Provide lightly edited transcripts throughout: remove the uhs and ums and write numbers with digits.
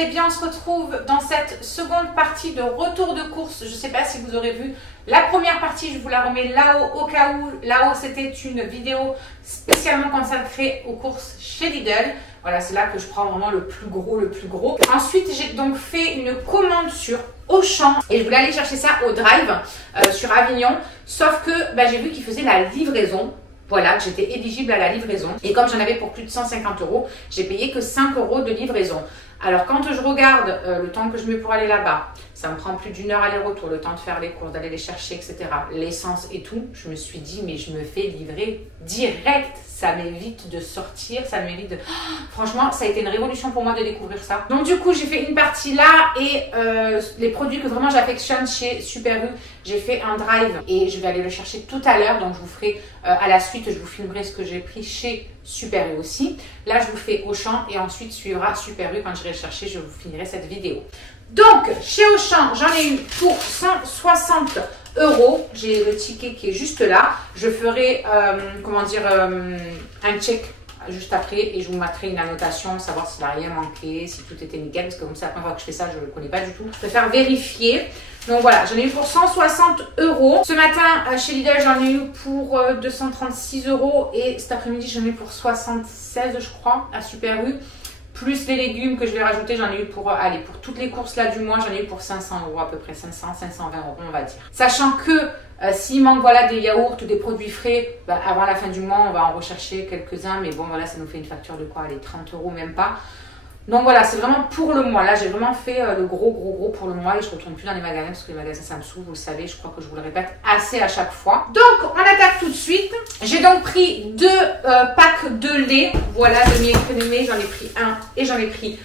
allez bien? On se retrouve dans cette seconde partie de retour de course. Je ne sais pas si vous aurez vu la première partie, je vous la remets là-haut au cas où. Là-haut, c'était une vidéo spécialement consacrée aux courses chez Lidl. Voilà, c'est là que je prends vraiment le plus gros. Ensuite, j'ai donc fait une commande sur Auchan et je voulais aller chercher ça au Drive sur Avignon. Sauf que j'ai vu qu'ils faisaient la livraison. Voilà, j'étais éligible à la livraison. Et comme j'en avais pour plus de 150 €, j'ai payé que 5 € de livraison. Alors quand je regarde le temps que je mets pour aller là-bas, ça me prend plus d'1 heure aller-retour, le temps de faire les courses, d'aller les chercher, etc. L'essence et tout, je me suis dit, mais je me fais livrer direct. Ça m'évite de sortir, ça m'évite de... Franchement, ça a été une révolution pour moi de découvrir ça. Donc du coup, j'ai fait une partie là et les produits que vraiment j'affectionne chez Super U, j'ai fait un drive et je vais aller le chercher tout à l'heure. Donc je vous ferai à la suite, je vous filmerai ce que j'ai pris chez Super U aussi. Là, je vous fais Auchan et ensuite suivra Super U. Quand j'irai chercher, je vous finirai cette vidéo. Donc, chez Auchan, j'en ai eu pour 160 €. J'ai le ticket qui est juste là. Je ferai, un check juste après et je vous mettrai une annotation, savoir s'il n'a rien manqué, si tout était nickel, parce que comme ça, la première fois que je fais ça, je ne le connais pas du tout. Je préfère vérifier. Donc voilà, j'en ai eu pour 160 €. Ce matin, chez Lidl, j'en ai eu pour 236 € et cet après-midi, j'en ai eu pour 76, je crois, à Super U. Plus les légumes que je vais rajouter, j'en ai eu pour, pour toutes les courses là du mois, j'en ai eu pour 500 € à peu près, 500, 520 € on va dire. Sachant que s'il manque des yaourts ou des produits frais, avant la fin du mois, on va en rechercher quelques-uns. Mais bon, voilà, ça nous fait une facture de quoi? Allez, 30 € même pas. Donc voilà, c'est vraiment pour le mois. Là, j'ai vraiment fait le gros pour le mois et je ne retourne plus dans les magasins parce que les magasins, ça me saoule, vous le savez. Je crois que je vous le répète assez à chaque fois. Donc, on attaque tout de suite. J'ai donc pris 2 packs de lait. Voilà, de miel crémé. J'en ai pris 1 et j'en ai pris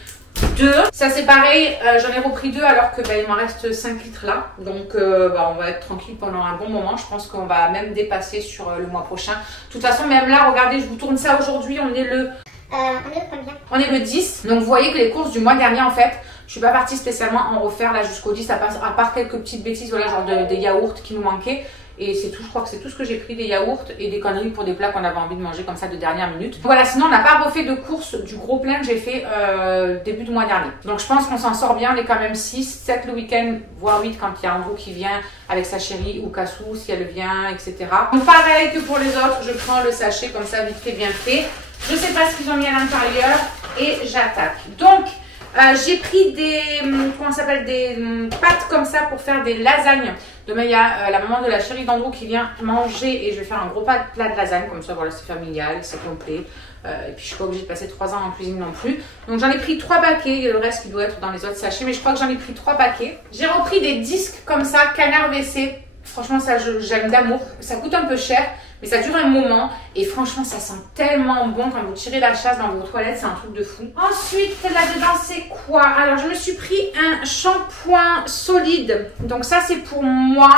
2. Ça, c'est pareil. J'en ai repris 2 alors que il m'en reste 5 litres là. Donc, on va être tranquille pendant un bon moment. Je pense qu'on va même dépasser sur le mois prochain. De toute façon, même là, regardez, je vous tourne ça aujourd'hui. On est le... on est le 10, donc vous voyez que les courses du mois dernier en fait, je suis pas partie spécialement en refaire là jusqu'au 10, à part quelques petites bêtises, voilà, genre des yaourts qui nous manquaient. Et c'est tout, je crois que c'est tout ce que j'ai pris, des yaourts et des conneries pour des plats qu'on avait envie de manger comme ça de dernière minute. Voilà, sinon on n'a pas refait de courses du gros plein que j'ai fait début de mois dernier. Donc je pense qu'on s'en sort bien, on est quand même 6, 7 le week-end, voire 8 quand il y a Andrew qui vient avec sa chérie ou Cassou si elle vient, etc. Donc pareil que pour les autres, je prends le sachet comme ça, vite fait, bien fait. Je sais pas ce qu'ils ont mis à l'intérieur et j'attaque. Donc j'ai pris des, des pâtes comme ça pour faire des lasagnes. Demain, il y a la maman de la chérie d'Andrew qui vient manger et je vais faire un gros plat de lasagne. Comme ça, voilà, c'est familial, c'est complet. Et puis, je suis pas obligée de passer 3 ans en cuisine non plus. Donc, j'en ai pris 3 paquets. Et le reste qui doit être dans les autres sachets. Mais je crois que j'en ai pris 3 paquets. J'ai repris des disques comme ça, Canard WC. Franchement, ça, j'aime d'amour. Ça coûte un peu cher, mais ça dure un moment. Et franchement, ça sent tellement bon quand vous tirez la chasse dans vos toilettes. C'est un truc de fou. Ensuite, là-dedans, c'est quoi? Alors, je me suis pris un shampoing solide. Donc ça, c'est pour moi.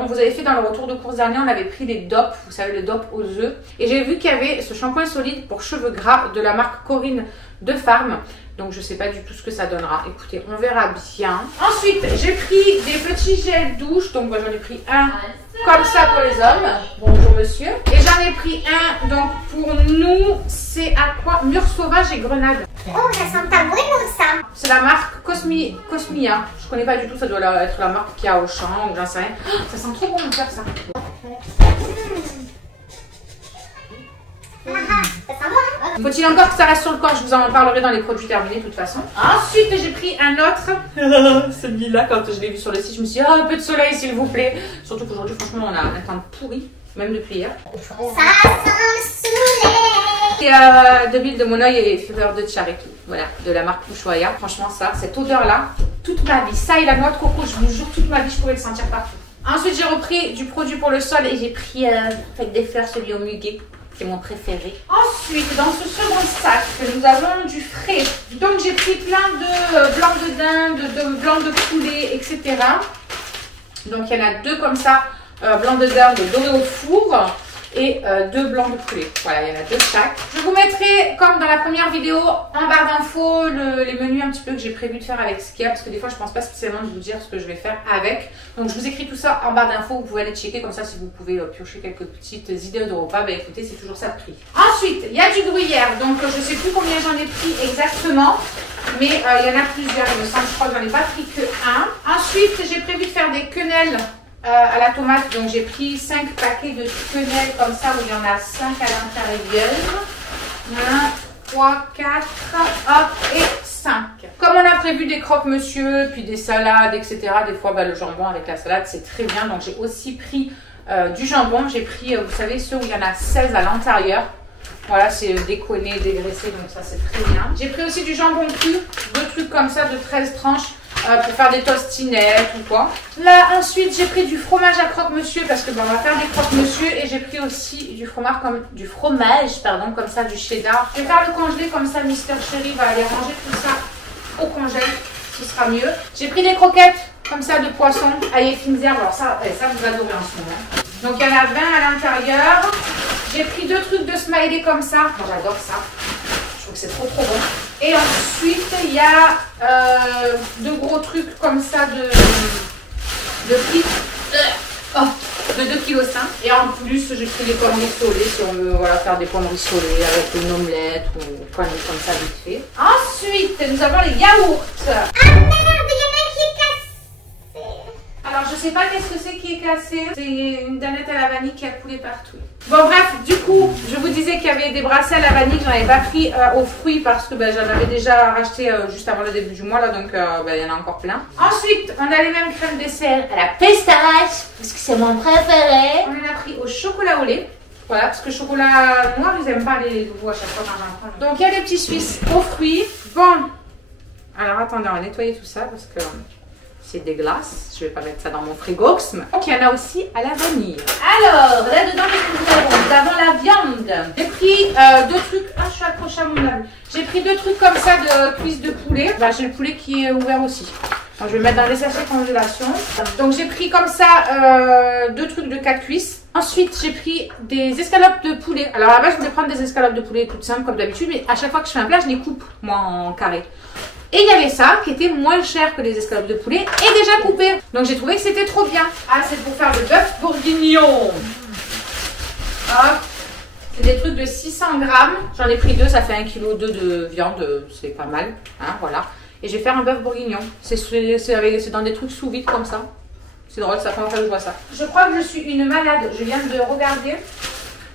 On vous avait fait dans le retour de course dernier, on avait pris des DOP. Vous savez, le DOP aux œufs. Et j'ai vu qu'il y avait ce shampoing solide pour cheveux gras de la marque Corinne de Farm. Donc, je ne sais pas du tout ce que ça donnera. Écoutez, on verra bien. Ensuite, j'ai pris des petits gels douche. Donc, moi, j'en ai pris un comme ça pour les hommes. Bonjour, monsieur. Et j'en ai pris un, donc, pour nous, c'est à quoi? Mur sauvage et grenade. Oh, ça sent pas bon, ça. C'est la marque Cosmia. Je connais pas du tout. Ça doit être la marque qu'il y a au champ ou j'en sais rien. Oh, ça sent trop bon de faire ça. Ça sent bon, hein? Faut-il encore que ça reste sur le corps? Je vous en parlerai dans les produits terminés de toute façon. Ensuite, j'ai pris un autre. Celui-là, quand je l'ai vu sur le site, je me suis dit, un peu de soleil s'il vous plaît. Surtout qu'aujourd'hui, franchement, on a un temps pourri, même depuis hier. Ça sent le soleil. C'est de l'huile de monoeil et fleur de charité. Voilà, de la marque Ushuaïa. Franchement, ça, cette odeur-là, toute ma vie. Ça et la noix de coco, je vous jure, toute ma vie, je pouvais le sentir partout. Ensuite, j'ai repris du produit pour le sol et j'ai pris Fête des fleurs, celui au muguet. C'est mon préféré. Ensuite, dans ce second sac, nous avons du frais. Donc, j'ai pris plein de blanc de dinde, de blanc de poulet, etc. Donc, il y en a 2 comme ça, blanc de dinde doré au four et 2 blancs de poulet. Voilà, il y en a 2 chaque. Je vous mettrai, comme dans la première vidéo, en barre d'infos, les menus un petit peu que j'ai prévu de faire avec ce qu'il y a, parce que des fois, je pense pas spécialement de vous dire ce que je vais faire avec. Donc, je vous écris tout ça en barre d'infos. Vous pouvez aller checker comme ça si vous pouvez piocher quelques petites idées de repas. Écoutez, c'est toujours ça de prix. Ensuite, il y a du gruyère. Donc, je sais plus combien j'en ai pris exactement. Mais il y en a plusieurs, il me semble, je crois que j'en ai pas pris que un. Ensuite, j'ai prévu de faire des quenelles à la tomate. Donc j'ai pris 5 paquets de quenelles comme ça, où il y en a 5 à l'intérieur. 1, 3, 4, hop, et 5. Comme on a prévu des croque-monsieur, puis des salades, etc. Des fois, le jambon avec la salade, c'est très bien. Donc j'ai aussi pris du jambon. J'ai pris, vous savez, ceux où il y en a 16 à l'intérieur. Voilà, c'est déconné, dégraissé, donc ça c'est très bien. J'ai pris aussi du jambon cru, 2 trucs comme ça de 13 tranches pour faire des tostinettes ou quoi. Là, ensuite, j'ai pris du fromage à croque-monsieur parce que on va faire des croque-monsieur et j'ai pris aussi du fromage comme ça, du cheddar. Je vais faire le congelé comme ça, Mister Chéri va aller ranger tout ça au congèle, ce sera mieux. J'ai pris des croquettes comme ça de poisson, ail fines herbes, alors ça vous adorez en ce moment. Donc il y en a 20 à l'intérieur. J'ai pris 2 trucs de smiley comme ça. Moi j'adore ça. Je trouve que c'est trop bon. Et ensuite il y a 2 gros trucs comme ça de frites de 2,5 kg. Et en plus j'ai pris des pommes rissolées si on veut faire des pommes rissolées avec une omelette ou quoi comme ça vite fait. Ensuite nous avons les yaourts. Ah merde, il y en a qui est cassé. Alors je sais pas qu'est-ce que c'est qui est cassé. C'est une danette à la vanille qui a coulé partout. Bon bref, du coup, je vous disais qu'il y avait des bracelets à la vanille, j'en avais pas pris aux fruits parce que j'en avais déjà racheté juste avant le début du mois là, donc il y en a encore plein. Ensuite, on a les mêmes crèmes dessert à la pistache, parce que c'est mon préféré. On en a pris au chocolat au lait. Voilà, parce que le chocolat noir, ils aiment pas les nouveaux à chaque fois quand j'en prends. Donc il y a des petits Suisses aux fruits. Bon, alors attendez, on va nettoyer tout ça parce que c'est dégueulasse. Je vais pas mettre ça dans mon frigo. Donc il y en a aussi à la vanille. Alors, là-dedans, qu'est-ce que nous avons? Nous avons la viande. J'ai pris 2 trucs. Ah, je suis accrochée à mon âme. J'ai pris 2 trucs comme ça de cuisses de poulet. J'ai le poulet qui est ouvert aussi. Donc, je vais mettre dans les sachets congélation. Donc j'ai pris comme ça 2 trucs de 4 cuisses. Ensuite, j'ai pris des escalopes de poulet. Alors à la base, je voulais prendre des escalopes de poulet toutes simples comme d'habitude, mais à chaque fois que je fais un plat, je les coupe moi en carré. Et il y avait ça qui était moins cher que les escalopes de poulet et déjà coupé. Donc j'ai trouvé que c'était trop bien. Ah, c'est pour faire le bœuf bourguignon. Hop. C'est des trucs de 600 grammes. J'en ai pris 2, ça fait 1,2 kg de viande. C'est pas mal. Hein, voilà. Et je vais faire un bœuf bourguignon. C'est dans des trucs sous vide comme ça. C'est drôle, ça fait longtemps que je vois ça. Je crois que je suis une malade. Je viens de regarder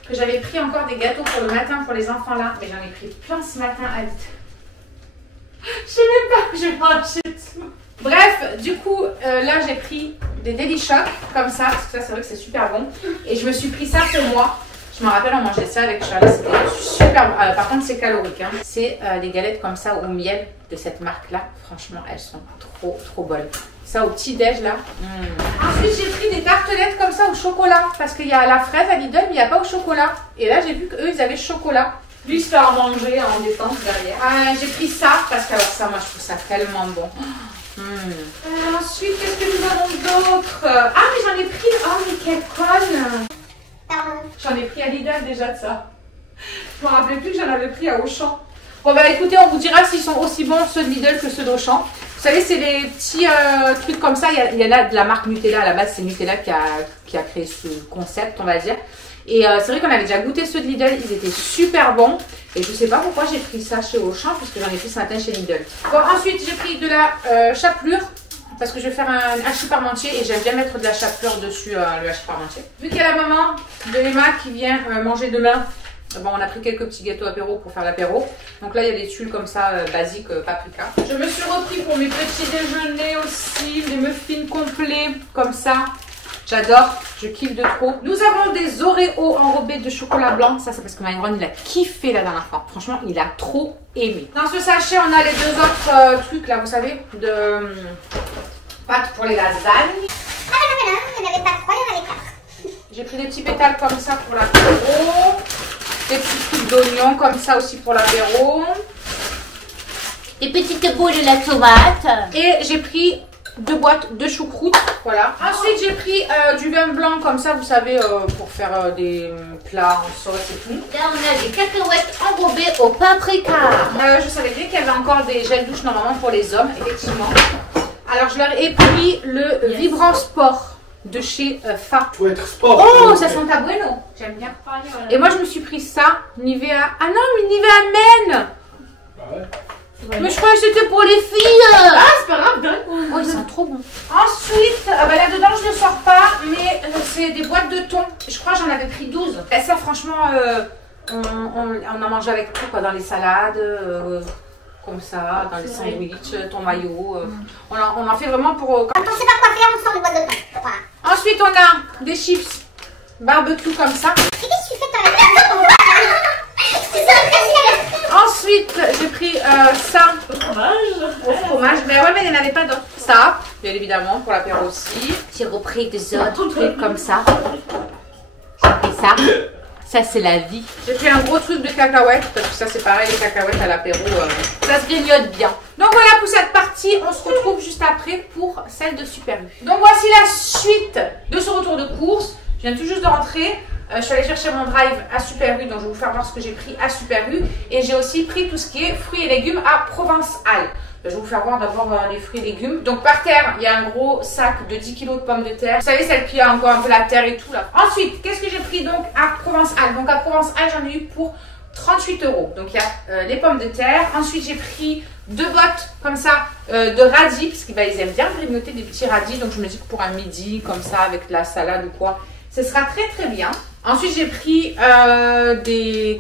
que j'avais pris encore des gâteaux pour le matin pour les enfants là. Mais j'en ai pris plein ce matin à vite. Je sais même pas que je vais manger tout. Bref, du coup, là j'ai pris des Deli Choc comme ça, parce que ça c'est vrai que c'est super bon. Et je me suis pris ça pour moi. Je me rappelle, on mangeait ça avec Charlie, c'était super bon. Par contre, c'est calorique. Hein. C'est des galettes comme ça au miel de cette marque-là. Franchement, elles sont trop bonnes. Ça au petit-déj là. Ensuite, j'ai pris des tartelettes comme ça au chocolat. Parce qu'il y a la fraise à Lidl, mais il n'y a pas au chocolat. Et là, j'ai vu qu'eux, ils avaient chocolat. Lui, il se fait en manger en détente derrière. J'ai pris ça parce que alors ça, moi, je trouve ça tellement bon. Ensuite, qu'est-ce que nous avons d'autre? Ah, mais j'en ai pris. Oh, mais quelle conne! J'en ai pris à Lidl déjà de ça. Je me rappelais plus que j'en avais pris à Auchan. Bon, écoutez, on vous dira s'ils sont aussi bons ceux de Lidl que ceux d'Auchan. Vous savez, c'est des petits trucs comme ça. Il y en a de la marque Nutella. À la base, c'est Nutella qui a créé ce concept, on va dire. Et c'est vrai qu'on avait déjà goûté ceux de Lidl, ils étaient super bons. Et je sais pas pourquoi j'ai pris ça chez Auchan, puisque j'en ai pris ce matin chez Lidl. Bon, ensuite j'ai pris de la chapelure, parce que je vais faire un hachis parmentier et j'aime bien mettre de la chapelure dessus, le hachis parmentier. Vu qu'il y a la maman de Emma qui vient manger demain, bon, on a pris quelques petits gâteaux apéro pour faire l'apéro. Donc là, il y a des tuiles comme ça, basiques, paprika. Je me suis repris pour mes petits déjeuners aussi, des muffins complets, comme ça. J'adore, je kiffe de trop. Nous avons des Oreos enrobés de chocolat blanc. Ça, c'est parce que Myron, il a kiffé la dernière fois. Franchement, il a trop aimé. Dans ce sachet, on a les 2 autres trucs là, vous savez, de pâtes pour les lasagnes. Ah mais non, il n'y en avait pas 3, il y en avait 4. J'ai pris des petits pétales comme ça pour l'apéro. Des petits trucs d'oignon comme ça aussi pour l'apéro. Des petites boules de la tomate. Et j'ai pris 2 boîtes de choucroute, voilà. Ensuite, j'ai pris du vin blanc comme ça, vous savez, pour faire des plats en sauce et tout. Là, on a des cacahuètes enrobées au paprika. Je savais bien qu'il y avait encore des gels douche normalement pour les hommes, effectivement. Alors, je leur ai pris le Vibrant Sport de chez Fa. Faut être sport. Oh, ça sent à bueno. J'aime bien. Et moi, je me suis pris ça, Nivea. Ah non, mais Nivea Men. Ah ouais. Ouais. Mais je croyais que c'était pour les filles. Ah, c'est pas grave, dingue. Oh, ils sont trop bons. Ensuite, là-dedans, je ne le sors pas, mais c'est des boîtes de thon. Je crois que j'en avais pris 12. Et ça, franchement, on en mange avec tout, quoi, dans les salades, comme ça, dans les sandwichs, thon mayo. On en fait vraiment pour... Quand on sait pas quoi faire, on sort les boîtes de thon. Voilà. Ensuite, on a des chips barbecue comme ça. Qu'est-ce que tu fais dans la Ensuite, j'ai pris ça au fromage. Mais ouais, mais il n'y en avait pas d'autres. Ça, bien évidemment, pour l'apéro aussi. J'ai repris des autres trucs comme ça. J'ai pris ça. Ça, c'est la vie. J'ai pris un gros truc de cacahuètes, parce que ça, c'est pareil, les cacahuètes à l'apéro, ça se grignote bien. Donc voilà pour cette partie. On se retrouve juste après pour celle de Super U. Donc voici la suite de ce retour de course. Je viens tout juste de rentrer. Je suis allée chercher mon drive à Super U, donc je vais vous faire voir ce que j'ai pris à Super U. Et j'ai aussi pris tout ce qui est fruits et légumes à Provençal. Je vais vous faire voir d'abord les fruits et légumes. Donc par terre, il y a un gros sac de 10 kg de pommes de terre. Vous savez, celle qui a encore un peu la terre et tout là. Ensuite, qu'est-ce que j'ai pris donc à Provençal? Donc à Provençal, j'en ai eu pour 38 €. Donc il y a les pommes de terre. Ensuite, j'ai pris 2 bottes comme ça de radis, parce qu'ils aiment bien grignoter des petits radis. Donc je me dis que pour un midi, comme ça, avec de la salade ou quoi, ce sera très très bien. Ensuite, j'ai pris des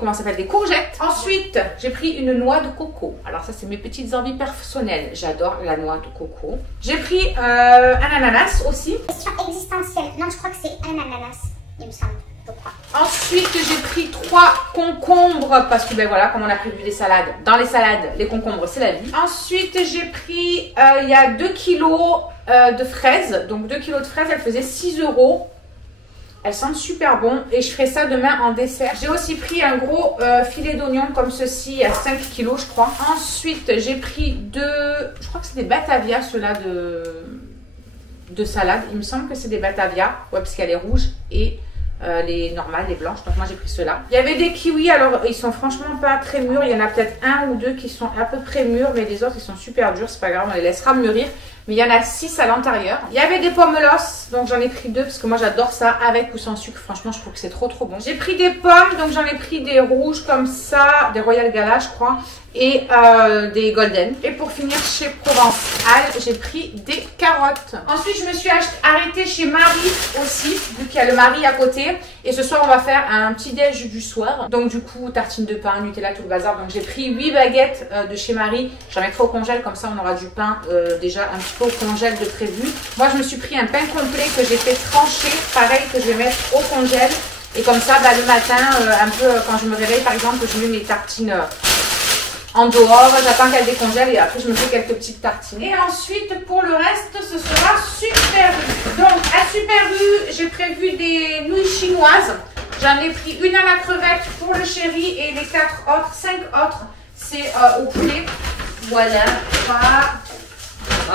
courgettes. Ensuite, j'ai pris une noix de coco. Alors ça, c'est mes petites envies personnelles. J'adore la noix de coco. J'ai pris un ananas aussi. Question existentielle. Non, je crois que c'est un ananas, il me semble. Je crois. Ensuite, j'ai pris 3 concombres parce que, ben voilà, comme on a prévu des salades, dans les salades, les concombres, c'est la vie. Ensuite, j'ai pris, il y a 2 kilos de fraises. Donc 2 kilos de fraises, elles faisaient 6 €. Elles sentent super bon et je ferai ça demain en dessert. J'ai aussi pris un gros filet d'oignon comme ceci à 5 kg je crois. Ensuite j'ai pris je crois que c'est des Batavia ceux-là de salade. Il me semble que c'est des Batavia. Ouais, parce qu'il y a les rouges et les normales, les blanches. Donc moi j'ai pris ceux-là. Il y avait des kiwis, alors ils sont franchement pas très mûrs. Il y en a peut-être 1 ou 2 qui sont à peu près mûrs, mais les autres ils sont super durs. C'est pas grave, on les laissera mûrir. Mais il y en a 6 à l'intérieur. Il y avait des pomelos, donc j'en ai pris 2 parce que moi j'adore ça avec ou sans sucre. Franchement, je trouve que c'est trop trop bon. J'ai pris des pommes, donc j'en ai pris des rouges comme ça, des Royal Gala, je crois, et des Golden. Et pour finir, chez Provençal, j'ai pris des carottes. Ensuite, je me suis arrêtée chez Marie aussi, vu qu'il y a le Marie à côté. Et ce soir, on va faire un petit déj du soir. Donc du coup, tartine de pain, Nutella, tout le bazar. Donc j'ai pris 8 baguettes de chez Marie. J'en mettrai au congèle, comme ça on aura du pain déjà un petit peu au congèle de prévu. Moi, je me suis pris un pain complet que j'ai fait trancher, pareil, que je vais mettre au congèle. Et comme ça, le matin, un peu quand je me réveille, par exemple, je mets mes tartines en dehors, j'attends qu'elle décongèle et après je me fais quelques petites tartines. Et ensuite pour le reste ce sera Super U. Donc à Super U j'ai prévu des nouilles chinoises. J'en ai pris une à la crevette pour le chéri et les 5 autres c'est au poulet. Voilà, 3,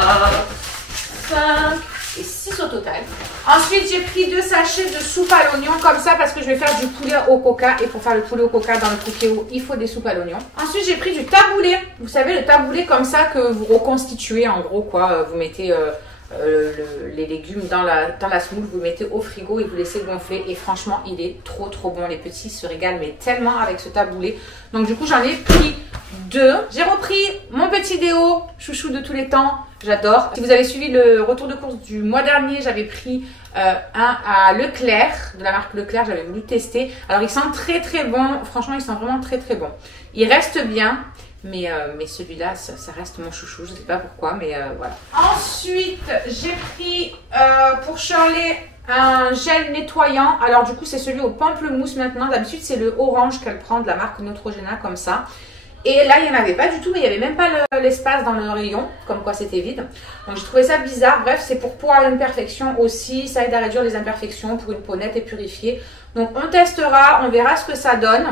5 et 6 au total. Ensuite, j'ai pris 2 sachets de soupe à l'oignon comme ça parce que je vais faire du poulet au coca. Et pour faire le poulet au coca dans le cookéo, il faut des soupes à l'oignon. Ensuite, j'ai pris du taboulé. Vous savez, le taboulé comme ça que vous reconstituez en gros quoi. Vous mettez les légumes dans la semoule, vous le mettez au frigo et vous laissez gonfler. Et franchement, il est trop trop bon. Les petits se régalent mais tellement avec ce taboulé. Donc du coup, j'en ai pris 2. J'ai repris mon petit déo, chouchou de tous les temps. J'adore. Si vous avez suivi le retour de course du mois dernier, j'avais pris un à Leclerc, de la marque Leclerc, j'avais voulu tester. Alors il sent très très bon, franchement il sent vraiment très très bon. Il reste bien, mais celui-là, ça reste mon chouchou, je ne sais pas pourquoi, mais voilà. Ensuite, j'ai pris pour Shirley un gel nettoyant. Alors du coup c'est celui au pamplemousse maintenant, d'habitude c'est le orange qu'elle prend de la marque Neutrogena comme ça. Et là, il n'y en avait pas du tout, mais il n'y avait même pas l'espace dans le rayon, comme quoi c'était vide. Donc, j'ai trouvé ça bizarre. Bref, c'est pour peau à imperfection aussi. Ça aide à réduire les imperfections pour une peau nette et purifiée. Donc, on testera, on verra ce que ça donne.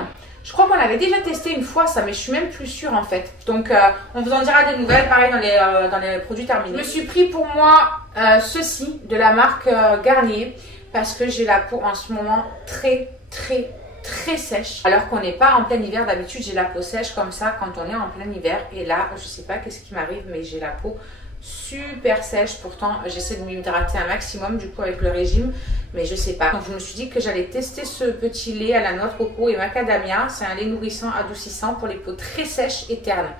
Je crois qu'on avait déjà testé une fois ça, mais je suis même plus sûre en fait. Donc, on vous en dira des nouvelles, pareil dans les produits terminés. Je me suis pris pour moi ceci de la marque Garnier parce que j'ai la peau en ce moment très sèche, alors qu'on n'est pas en plein hiver. D'habitude j'ai la peau sèche comme ça quand on est en plein hiver, et là je sais pas qu'est-ce qui m'arrive, mais j'ai la peau super sèche. Pourtant j'essaie de m'hydrater un maximum du coup avec le régime, mais je sais pas. Donc je me suis dit que j'allais tester ce petit lait à la noix de coco et macadamia. C'est un lait nourrissant adoucissant pour les peaux très sèches et ternes.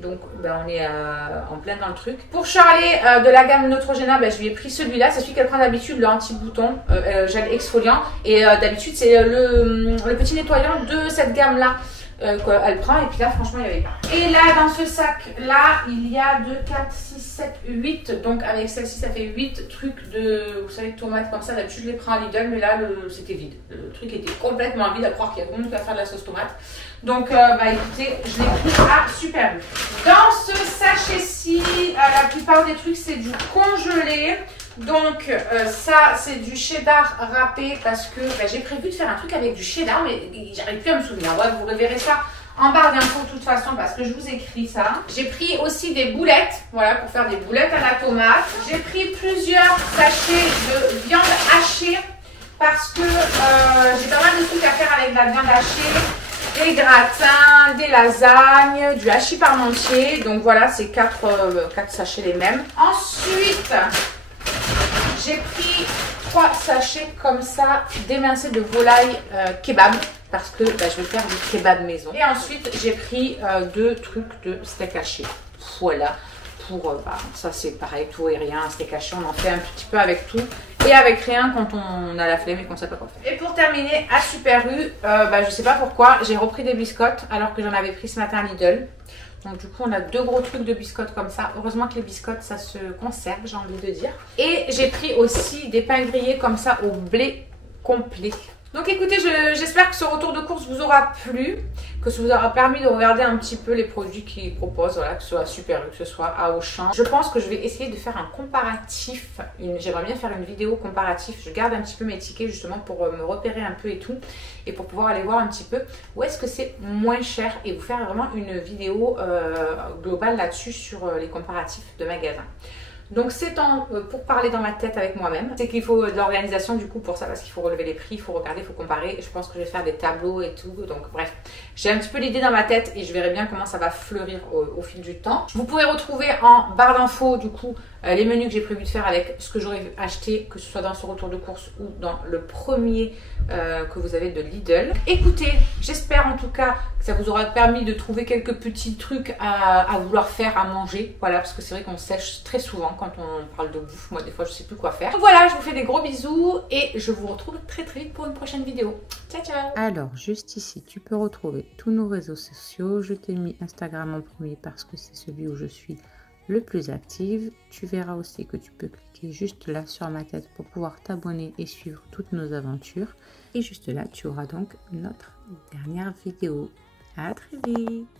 Donc on est en plein dans le truc. Pour Charlie de la gamme Neutrogena, je lui ai pris celui-là. C'est celui qu'elle prend d'habitude, le anti-bouton gel exfoliant. Et d'habitude c'est le petit nettoyant de cette gamme-là qu'elle prend. Et puis là franchement il n'y avait pas. Et là dans ce sac-là, il y a 2, 4, 6, 7, 8. Donc avec celle-ci ça fait 8 trucs de, vous savez, tomates comme ça. D'habitude je les prends à Lidl, mais là c'était vide. Le truc était complètement vide, à croire qu'il y a vraiment qu'à faire de la sauce tomate. Donc écoutez, je l'ai pris à Super U. Dans ce sachet-ci, la plupart des trucs c'est du congelé. Donc ça c'est du cheddar râpé parce que j'ai prévu de faire un truc avec du cheddar, mais j'arrive plus à me souvenir. Ouais, vous reverrez ça en barre d'infos de toute façon parce que je vous écris ça. J'ai pris aussi des boulettes, voilà, pour faire des boulettes à la tomate. J'ai pris plusieurs sachets de viande hachée parce que j'ai pas mal de trucs à faire avec de la viande hachée. Des gratins, des lasagnes, du hachis parmentier. Donc voilà, c'est 4 sachets les mêmes. Ensuite, j'ai pris 3 sachets comme ça d'émincés de volaille kebab. Parce que je vais faire du kebab maison. Et ensuite, j'ai pris 2 trucs de steak haché. Voilà. Pour, ça c'est pareil, tout et rien, un steak haché, on en fait un petit peu avec tout et avec rien quand on a la flemme et qu'on ne sait pas quoi faire. Et pour terminer, à Super U, je sais pas pourquoi, j'ai repris des biscottes alors que j'en avais pris ce matin à Lidl. Donc du coup on a 2 gros trucs de biscottes comme ça. Heureusement que les biscottes ça se conserve, j'ai envie de dire. Et j'ai pris aussi des pains grillés comme ça au blé complet. Donc écoutez, j'espère que ce retour de course vous aura plu, que ça vous aura permis de regarder un petit peu les produits qu'ils proposent, voilà, que ce soit à Super U, que ce soit à Auchan. Je pense que je vais essayer de faire un comparatif, j'aimerais bien faire une vidéo comparatif, je garde un petit peu mes tickets justement pour me repérer un peu et tout, et pour pouvoir aller voir un petit peu où est-ce que c'est moins cher et vous faire vraiment une vidéo globale là-dessus sur les comparatifs de magasins. Donc c'est temps pour parler dans ma tête avec moi-même. C'est qu'il faut de l'organisation du coup pour ça parce qu'il faut relever les prix, il faut regarder, il faut comparer. Je pense que je vais faire des tableaux et tout. Donc bref, j'ai un petit peu l'idée dans ma tête et je verrai bien comment ça va fleurir au fil du temps. Vous pourrez retrouver en barre d'infos du coup les menus que j'ai prévu de faire avec ce que j'aurais acheté, que ce soit dans ce retour de course ou dans le premier que vous avez de Lidl. Écoutez, j'espère en tout cas que ça vous aura permis de trouver quelques petits trucs à vouloir faire, à manger. Voilà, parce que c'est vrai qu'on sèche très souvent quand on parle de bouffe. Moi des fois je sais plus quoi faire. Donc voilà, je vous fais des gros bisous et je vous retrouve très vite pour une prochaine vidéo. Ciao ciao. Alors juste ici tu peux retrouver tous nos réseaux sociaux. Je t'ai mis Instagram en premier parce que c'est celui où je suis le plus active. Tu verras aussi que tu peux cliquer juste là sur ma tête pour pouvoir t'abonner et suivre toutes nos aventures. Et juste là tu auras donc notre dernière vidéo. À très vite.